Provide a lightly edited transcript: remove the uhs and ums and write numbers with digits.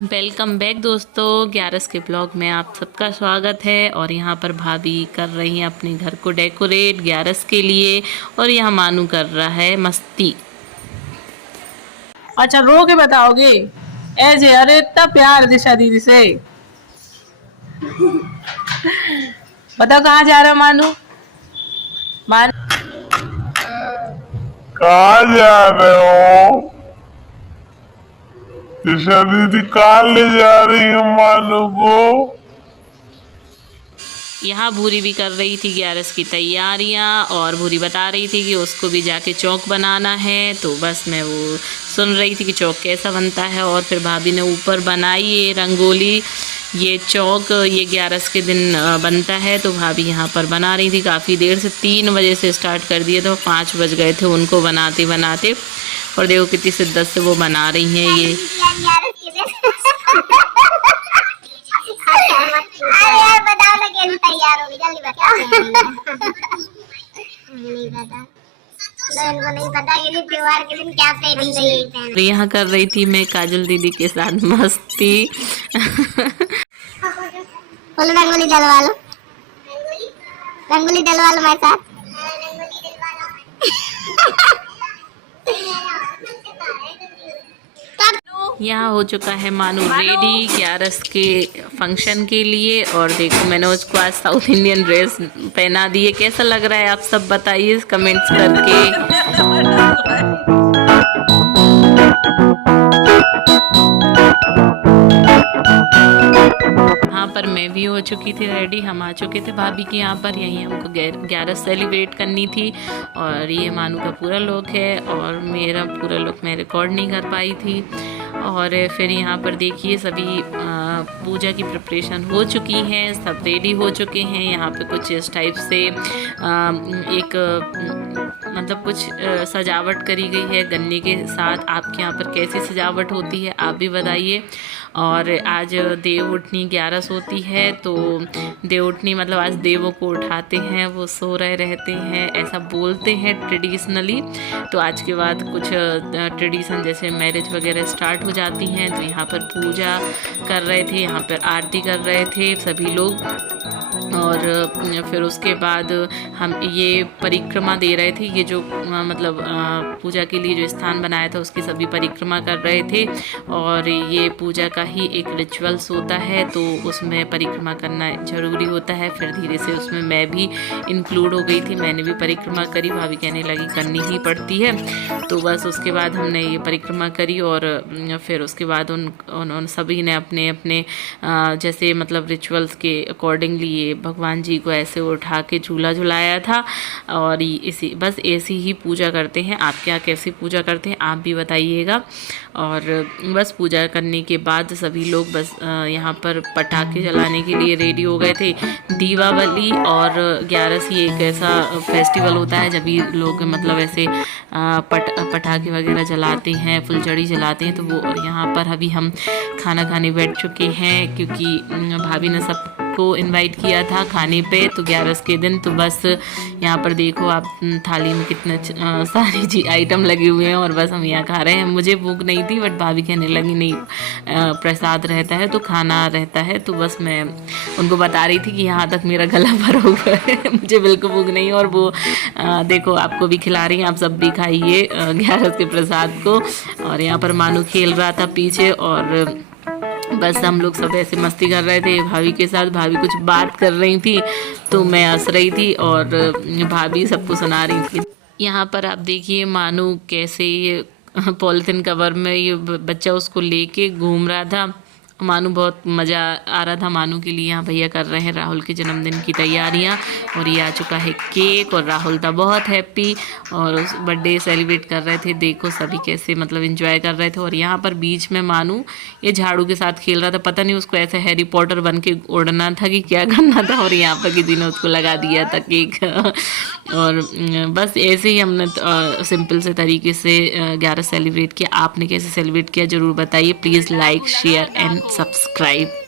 Welcome back दोस्तों, ग्यारस के blog में आप सबका स्वागत है। और यहाँ पर भाभी कर रही हैं अपने घर को डेकोरेट ग्यारस के लिए। और यहाँ मानू कर रहा है मस्ती। अच्छा रो के बताओगे ऐसे? अरे इतना प्यार दिशा दीदी से। बताओ कहाँ जा रहा है मानू? कहाँ जा रहे हो? दिशा दीदी कहाँ ले जा रही है मानू को? यहाँ भूरी भी कर रही थी ग्यारस की तैयारियाँ। और भूरी बता रही थी कि उसको भी जाके चौक बनाना है। तो बस मैं वो सुन रही थी कि चौक कैसा बनता है। और फिर भाभी ने ऊपर बनाई ये रंगोली। ये चौक ये ग्यारस के दिन बनता है। तो भाभी यहाँ पर बना रही थी काफ़ी देर से, 3 बजे से स्टार्ट कर दिए थे, 5 बज गए थे उनको बनाते बनाते। और देखो कितनी शिद्दत से वो बना रही हैं ये। अरे यार बताओ ना कैसे तैयार होगी, जल्दी बताओ। नहीं पता, इनको नहीं पता कि त्योहार के दिन क्या पहनेंगे। यहाँ कर रही थी मैं काजल दीदी के साथ मस्ती। बोलो रंगोली डलवा लो, रंगोली डलवा लो मेरे साथ। यहाँ हो चुका है मानू रेडी ग्यारस के फंक्शन के लिए। और देखो मैंने उसको आज साउथ इंडियन ड्रेस पहना दी है। कैसा लग रहा है आप सब बताइए कमेंट्स करके। यहाँ पर मैं भी हो चुकी थी रेडी। हम आ चुके थे भाभी के यहाँ पर। यहीं हमको ग्यारस सेलिब्रेट करनी थी। और ये मानू का पूरा लुक है और मेरा पूरा लुक मैं रिकॉर्ड नहीं कर पाई थी। और फिर यहाँ पर देखिए सभी पूजा की प्रिपरेशन हो चुकी है, सब रेडी हो चुके हैं। यहाँ पे कुछ इस टाइप से एक मतलब कुछ सजावट करी गई है गन्ने के साथ। आपके यहाँ पर कैसी सजावट होती है आप भी बताइए। और आज देव उठनी ग्यारस होती है। तो देव उठनी मतलब आज देवों को उठाते हैं, वो सो रहे रहते हैं, ऐसा बोलते हैं ट्रेडिशनली। तो आज के बाद कुछ ट्रेडिशन जैसे मैरिज वगैरह स्टार्ट हो जाती हैं। तो यहाँ पर पूजा कर रहे थे, यहाँ पर आरती कर रहे थे सभी लोग। और फिर उसके बाद हम ये परिक्रमा दे रहे थे। ये जो मतलब पूजा के लिए जो स्थान बनाया था उसकी सभी परिक्रमा कर रहे थे। और ये पूजा का ही एक रिचुअल्स होता है, तो उसमें परिक्रमा करना ज़रूरी होता है। फिर धीरे से उसमें मैं भी इंक्लूड हो गई थी, मैंने भी परिक्रमा करी। भाभी कहने लगी करनी ही पड़ती है। तो बस उसके बाद हमने ये परिक्रमा करी। और फिर उसके बाद उन सभी ने अपने अपने जैसे मतलब रिचुअल्स के अकॉर्डिंगली ये भगवान जी को ऐसे उठा के झूला झुलाया था। और इसी बस ऐसी ही पूजा करते हैं। आप क्या कैसी पूजा करते हैं आप भी बताइएगा। और बस पूजा करने के बाद सभी लोग बस यहाँ पर पटाखे जलाने के लिए रेडी हो गए थे। दीपावली और ग्यारस ये एक ऐसा फेस्टिवल होता है जब भी लोग मतलब ऐसे पटाखे वगैरह जलाते हैं, फुलझड़ी जलाते हैं। तो वो और यहाँ पर अभी हम खाना खाने बैठ चुके हैं क्योंकि भाभी ने सबको इनवाइट किया था खाने पे तो ग्यारस के दिन। तो बस यहाँ पर देखो आप थाली में कितने सारी जी आइटम लगे हुए हैं और बस हम यहाँ खा रहे हैं। मुझे भूख नहीं थी बट भाभी कहने लगी नहीं प्रसाद रहता है तो खाना रहता है। तो बस मैं उनको बता रही थी कि यहाँ तक मेरा गला भरा हुआ है, मुझे बिल्कुल भूख नहीं। और वो देखो आपको भी खिला रही हैं, आप सब भी खाइए ग्यारस के प्रसाद को। और यहाँ पर मानू खेल रहा था पीछे और बस हम लोग सब ऐसे मस्ती कर रहे थे भाभी के साथ। भाभी कुछ बात कर रही थी तो मैं हंस रही थी और भाभी सबको सुना रही थी। यहाँ पर आप देखिए मानू कैसे ये पॉलिथीन कवर में ये बच्चा उसको लेके घूम रहा था। मानू बहुत मज़ा आ रहा था मानू के लिए। यहाँ भैया कर रहे हैं राहुल के जन्मदिन की तैयारियाँ। और ये आ चुका है केक और राहुल था बहुत हैप्पी और उस बर्थडे सेलिब्रेट कर रहे थे। देखो सभी कैसे मतलब एंजॉय कर रहे थे। और यहाँ पर बीच में मानू ये झाड़ू के साथ खेल रहा था, पता नहीं उसको ऐसे हैरी पॉटर बन के उड़ना था कि क्या करना था। और यहाँ पर किसी ने उसको लगा दिया था केक। और बस ऐसे ही हमने सिंपल से तरीके से 11 सेलिब्रेट किया। आपने कैसे सेलिब्रेट किया ज़रूर बताइए। Please like share and subscribe.